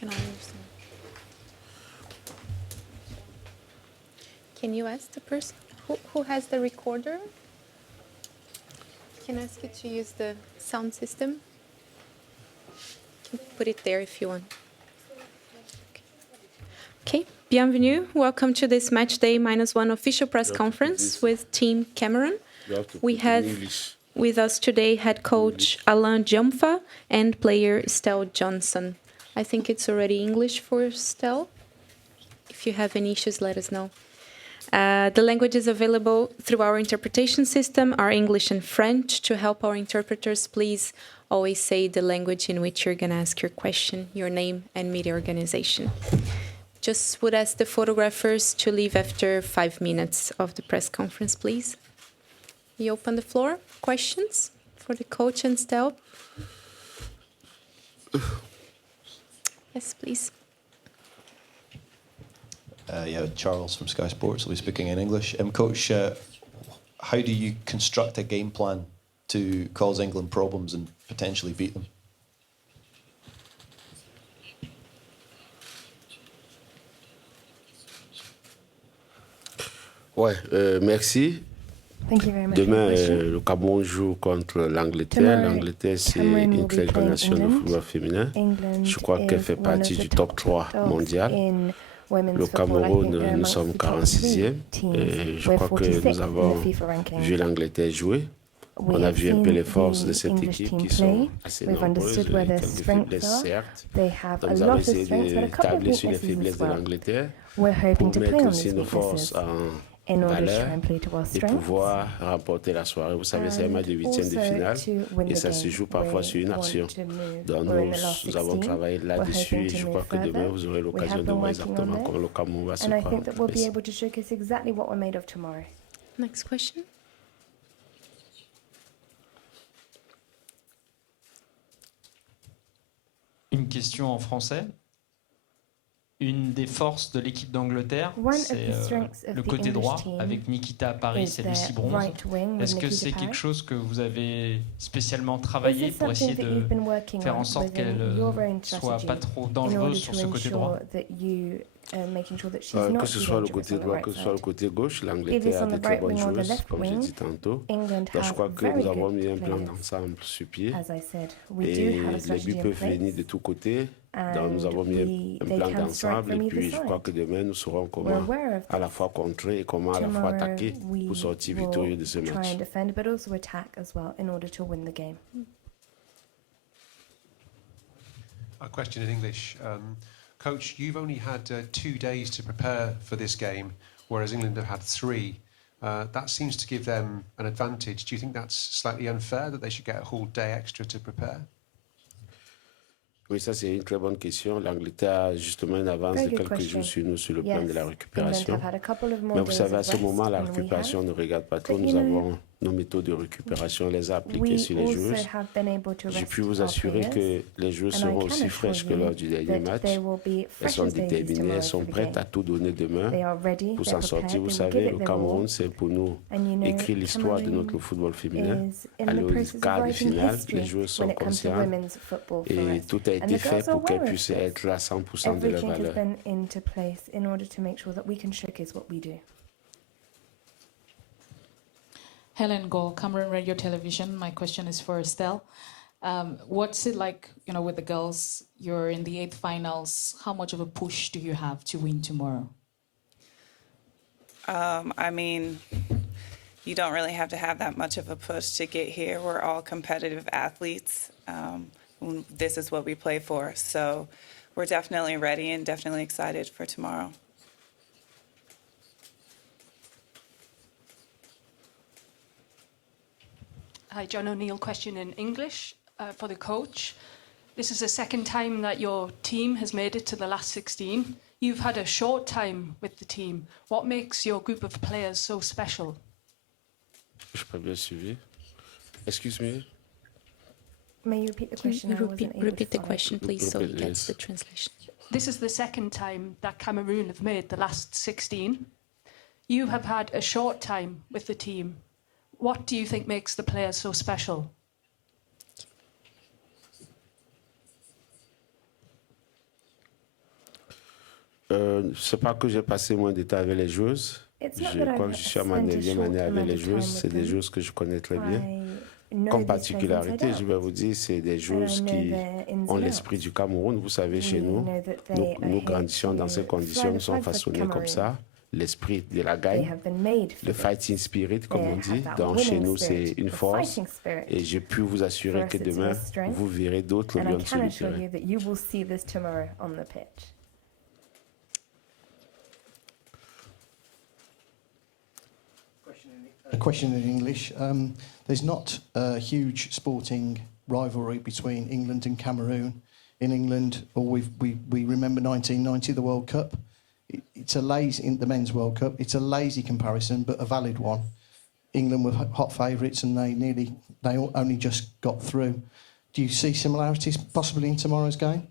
Can I understand? Can you ask the person who has the recorder? Can I ask you to use the sound system? You can put it there if you want. Okay, bienvenue. Welcome to this match day -1 official press conference with Team Cameroon. We have with us today head coach Alain Diomfa and player Stel Johnson. I think it's already English for Stel. If you have any issues, let us know. The languages available through our interpretation system are English and French. To help our interpreters, please always say the language in which you're going to ask your question, your name, and media organization. Just would ask the photographers to leave after 5 minutes of the press conference, please. You open the floor. Questions for the coach and Stel? Yes, please. Charles from Sky Sports. I'll be speaking in English. Coach, how do you construct a game plan to cause England problems and potentially beat them? Merci. Thank you very much. Demain, le Cameroun joue contre l'Angleterre. L'Angleterre, c'est une très grande nation de football féminin. Je crois qu'elle fait partie du top 3 mondial. Le Cameroun, nous sommes 46e. Et je crois que nous avons vu l'Angleterre jouer. On a vu un peu les forces de cette équipe qui sont assez nombreuses, quelques faiblesses certes. Donc nous avons essayé de tabler sur les faiblesses de l'Angleterre pour mettre aussi nos forces en valeur et pouvoir remporter la soirée. Vous savez, c'est un match de 8e de finale et ça se joue parfois sur une action. Donc nous avons travaillé là-dessus et je crois que demain vous aurez l'occasion de voir exactement comment le Cameroun va se prendre. Next question. Une question en français. Une des forces de l'équipe d'Angleterre, c'est le côté droit, avec Nikita Paris et Lucy Bronze. Est-ce que c'est quelque chose que vous avez spécialement travaillé pour essayer de faire en sorte qu'elle ne soit pas trop dangereuse sur ce côté droit? Que ce soit le côté droit, que ce soit le côté gauche, l'Angleterre a de très bonnes joueuses, comme j'ai dit tantôt. Donc je crois que nous avons mis un plan d'ensemble sur pied. Et les buts peuvent venir de tous côtés. Donc nous avons mis un plan d'ensemble. Et puis je crois que demain, nous saurons comment à la fois contrer et comment à la fois attaquer pour sortir victorieux de ce match. A question in English. Coach, you've only had 2 days to prepare for this game, whereas England have had 3. That seems to give them an advantage. Do you think that's slightly unfair, that they should get a whole day extra to prepare? Oui, ça c'est une très bonne question. L'Angleterre a justement une avance de quelques jours sur nous sur le plan de la récupération. Mais vous savez, à ce moment, la récupération ne regarde pas trop. Nous avons nos méthodes de récupération, on les a appliquées sur les joueuses. J'ai pu vous assurer que les joueuses seront aussi fraîches que lors du dernier match. Elles sont déterminées, elles sont prêtes à tout donner demain pour s'en sortir. Vous savez, le Cameroun, c'est pour nous écrire l'histoire de notre football féminin. Aller au quart de finale, les joueuses sont conscientes et tout a été fait pour qu'elles puissent être à 100% de leur valeur. Helen Gold, Cameroon Radio Television. My question is for Estelle. What's it like, with the girls? You're in the 8th finals. How much of a push do you have to win tomorrow? I mean, you don't really have to have that much of a push to get here. We're all competitive athletes. This is what we play for. So we're definitely ready and definitely excited for tomorrow. Hi, John O'Neill, question in English for the coach. This is the second time that your team has made it to the last 16. You've had a short time with the team. What makes your group of players so special? Je n'ai pas bien suivi. Excuse me. May you repeat the question? Repeat the question, please, so he gets the translation. This is the second time that Cameroon have made the last 16. You have had a short time with the team. What do you think makes the players so special? C'est pas que j'ai passé moins de temps avec les joueuses. Je crois que je suis à ma 9e année avec les joueuses. C'est des joueuses que je connais très bien. Comme particularité, je vais vous dire, c'est des joueuses qui ont l'esprit du Cameroun. Vous savez, chez nous, nous grandissons dans ces conditions, nous sommes façonnés comme ça. L'esprit de la gagne, le fighting spirit, comme on dit. Donc, chez nous, c'est une force. Et je peux vous assurer que demain, vous verrez d'autres lions sur le terrain. A question in English. There's not a huge sporting rivalry between England and Cameroon. In England, or we remember 1990, the World Cup. It's a lazy, in the men's World Cup, it's a lazy comparison, but a valid one. England were hot favourites and they only just got through. Do you see similarities possibly in tomorrow's game?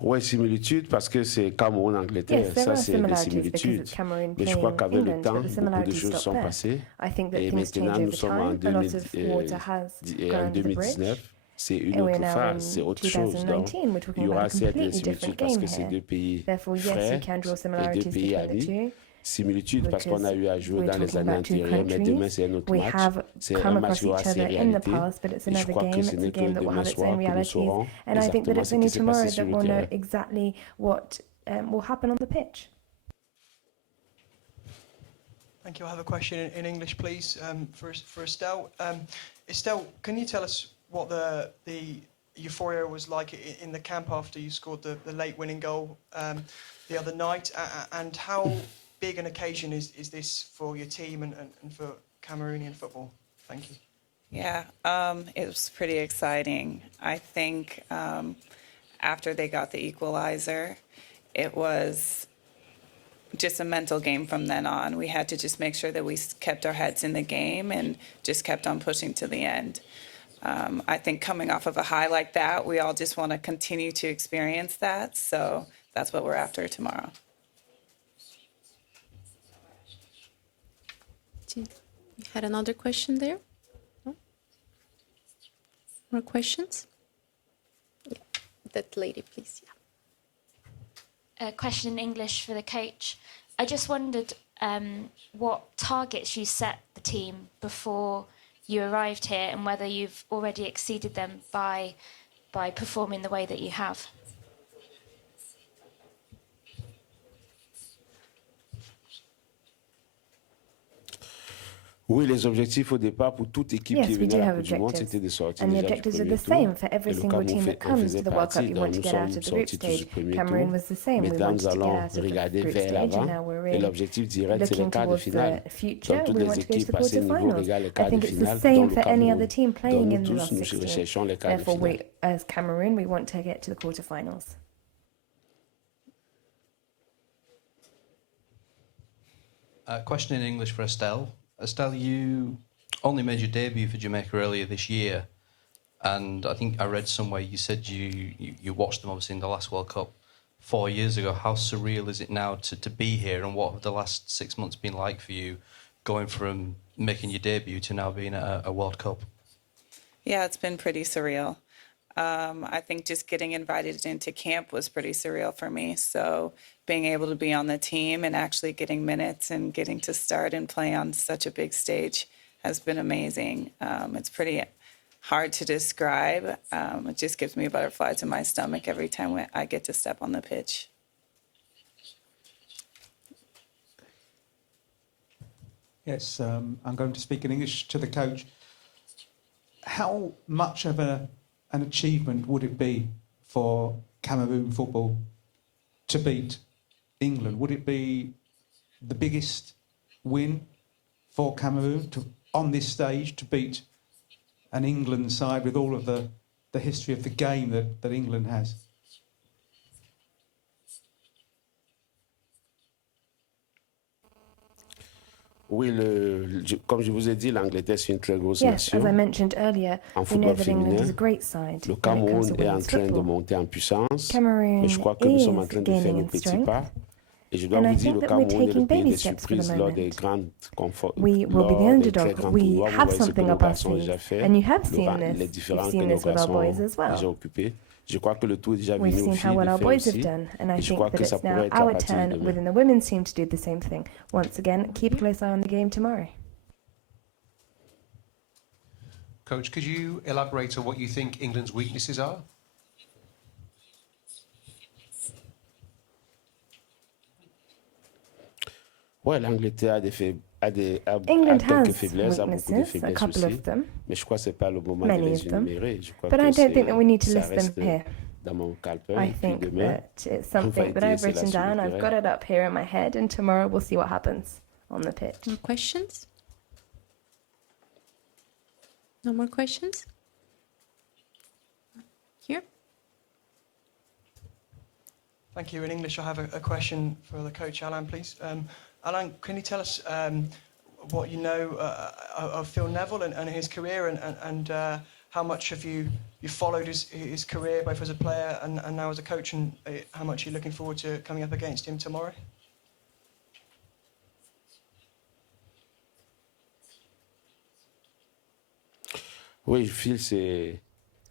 Oui, similitudes, parce que c'est Cameroun-Angleterre, ça c'est des similitudes. Mais je crois qu'avec le temps, beaucoup de choses sont passées. Et maintenant, nous sommes en 2019. C'est une autre phase, c'est autre chose. Donc, il y aura certes des similitudes parce que c'est deux pays frères et deux pays amis. Similitudes parce qu'on a eu à jouer dans les années antérieures, mais demain c'est un autre match. C'est un match qui aura ses réalités. Et je crois que ce n'est que demain soir que nous saurons exactement ce qui s'est passé sur le terrain. Thank you. I have a question in English, please, for Estelle. Estelle, can you tell us what the euphoria was like in the camp after you scored the late winning goal the other night, and how big an occasion is this for your team and for Cameroonian football? Thank you. Yeah, it was pretty exciting. I think after they got the equalizer, it was just a mental game from then on. We had to just make sure that we kept our heads in the game and just kept on pushing to the end. I think coming off of a high like that, we all just want to continue to experience that. So that's what we're after tomorrow. You had another question there? No? More questions? Yeah. That lady, please. Yeah. A question in English for the coach. I just wondered what targets you set the team before you arrived here and whether you've already exceeded them by performing the way that you have. Oui, les objectifs au départ pour toute équipe qui venait à la Coupe du Monde, c'était de sortir déjà du premier tour. Et le Cameroun en faisait partie, donc nous sommes sortis tous du premier tour. Maintenant, nous allons regarder vers l'avant. Et l'objectif direct, c'est le quart de finale. Donc, toutes les équipes à ce niveau regardent le quart de finale dans le Cameroun. Donc, nous tous, nous recherchons les quarts de finale. As Cameroon, we want to get to the quarterfinals. Question in English for Estelle. Estelle, you only made your debut for Jamaica earlier this year, and I think I read somewhere you said you watched them obviously in the last World Cup 4 years ago. How surreal is it now to be here, and what have the last 6 months been like for you, going from making your debut to now being at a World Cup? Yeah, it's been pretty surreal. I think just getting invited into camp was pretty surreal for me. So being able to be on the team and actually getting minutes and getting to start and play on such a big stage has been amazing. It's pretty hard to describe. It just gives me butterflies in my stomach every time I get to step on the pitch. Yes, I'm going to speak in English to the coach. How much of an achievement would it be for Cameroon football to beat England? Would it be the biggest win for Cameroon on this stage to beat an England side with all of the history of the game that England has? Oui, comme je vous ai dit, l'Angleterre c'est une très grosse Yes, nation. as I mentioned earlier, En we know football that England féminin, is a great side. le when it comes Cameroun to est en women's train de football. monter en puissance. Cameroon Mais je crois que nous sommes en is train de faire gaining nos in petits strength. pas. Et je dois vous dire, le Cameroun est le pays des surprises lors des grandes We will be the underdog. We have ce que something nos up our garçons ont déjà sleeve, fait, and you have les seen this. différents You've que seen nos this with our garçons boys as ont déjà well. occupés. Je crois que le tour est déjà We've venu aux seen how filles well de our faire boys have aussi. done, and I Et je think crois that que ça it's now pourrait être à our partir de turn demain. within the women's team to do the same thing. Once again, keep a close eye on the game tomorrow. Coach, could you elaborate on what you think England's weaknesses are? Ouais, l'Angleterre a England quelques has faiblesses, a beaucoup de weaknesses, a faiblesses couple aussi. of them, Mais je crois que ce n'est pas le moment de many les of them. énumérer. Je crois But que I don't think that we need to ça list them reste here. dans mon calepin. I Et puis think demain, that it's on va something that I've étayer cela written sur le down. I've got terrain. it up here in my head, and tomorrow we'll see what happens on the pitch. More questions? No more questions? Here? Thank you. In English, I have a question for the coach, Alan, please. Alan, can you tell us what you know of Phil Neville and his career, and how much have you followed his career, both as a player and now as a coach, and how much you're looking forward to coming up against him tomorrow? Oui, Phil, c'est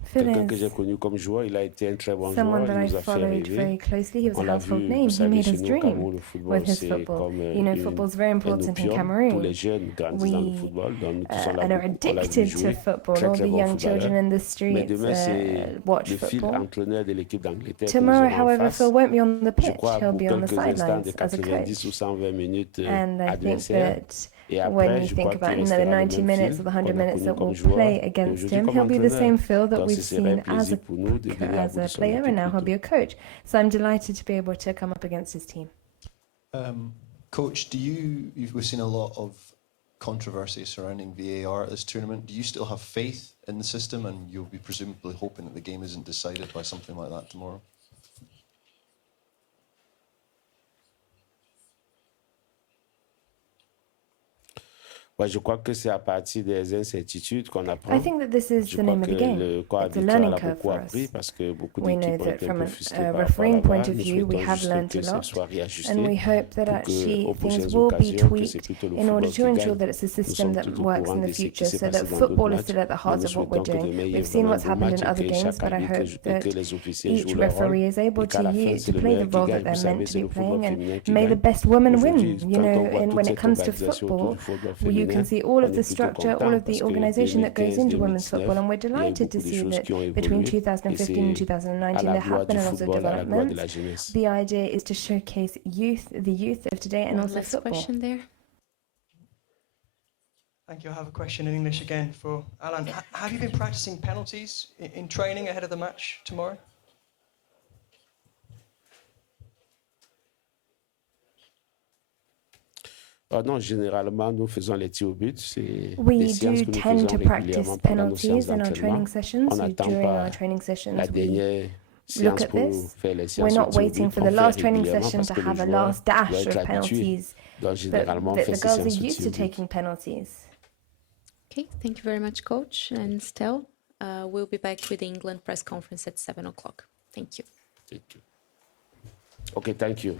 Phil quelqu'un que is j'ai connu comme joueur. Il a été un très bon someone joueur. that Il I nous a fait followed very rêver. closely. He was On a l'a household vu, name. vous He savez, made chez us nous au dream Cameroun, le football, with his c'est football. comme You know, football's very un important in opium pour les Cameroon. jeunes grandissant le We football. Donc, nous tous, on and are l'a vu addicted to jouer. football. Très, All très the bon young children footballeur. in the Mais streets demain, c'est watch le fil football. entraîneur de l'équipe d'Angleterre que nous Tomorrow, aurons en however, face. Phil won't be on the Je pitch. crois He'll pour be on the quelques instants de sidelines as a 90 ou coach. 120 minutes And I think adversaires. that Et when après, you je think crois about qu'il the restera le 90 même minutes fil or the 100 qu'on a minutes connu that comme we'll joueur play et against aujourd'hui him, comme he'll be the entraîneur. same Phil that Donc, we've ce serait un seen as plaisir pour nous de venir à bout de a son player, équipe and now he'll plutôt. be a coach. So I'm delighted to be able to come up against his team. Coach, we've seen a lot of controversy surrounding VAR at this tournament. Do you still have faith in the system, and you'll be presumably hoping that the game isn't decided by something like that tomorrow? Ouais, je crois que c'est à partir des incertitudes qu'on apprend. I think that this is Je the crois name of que the game. le corps It's a arbitral learning a curve beaucoup for appris us. parce que beaucoup We know d'équipes ont that été un from peu a frustrées par rapport refereeing à point la of Nous view, we souhaitons have juste learned que a ça lot, soit réajusté and we hope that pour actually qu'aux things prochaines will be occasions, que c'est tweaked plutôt le in order football to qui ensure gagne. that it's a Nous system sommes that tous au works courant in the de ce qui future, s'est so passé that dans d'autres football is matchs, still at the mais heart nous of what we're souhaitons que doing. demain il y ait We've seen vraiment what's un beau happened match in et other que games, chaque but I arbitre hope et that que les officiers each jouent leur rôle referee is able et qu'à la to fin, use c'est to le play the meilleur qui role gagne. that Vous they're savez, meant to c'est be le football playing, féminin and qui may the gagne. best woman Aujourd'hui, win. You quand know, on voit and toute when it cette comes to organisation autour football, du football you féminin, can see all on of est the plutôt structure, all content of the parce que organisation that goes 2015, into women's football, and we're 2019, il y a eu delighted to beaucoup de see choses that qui ont between évolué et 2015 and c'est 2019 à la there gloire have du been a lot of football, à la gloire de developments. la jeunesse. The idea is to showcase the youth of today, and One also last football. question there. Thank you. I have a question in English again for Alan. Have you been practicing penalties in training ahead of the match tomorrow? Oh non, généralement, nous faisons les tirs au but. C'est des We séances do que nous tend faisons to régulièrement practice pendant nos séances penalties in our d'entraînement. training sessions. On So n'attend during pas our training la sessions, we dernière look séance at pour this. faire les We're séances au not tir au waiting but. for On the fait last training régulièrement session parce to que le have a joueur last doit dash être of habitué. penalties. Donc, généralement, on The fait ces girls séances are au used tir to au but. taking penalties. Okay, thank you very much, Coach. And Stel, we'll be back with the England press conference at 7 o'clock. Thank you. Thank you. Okay, thank you.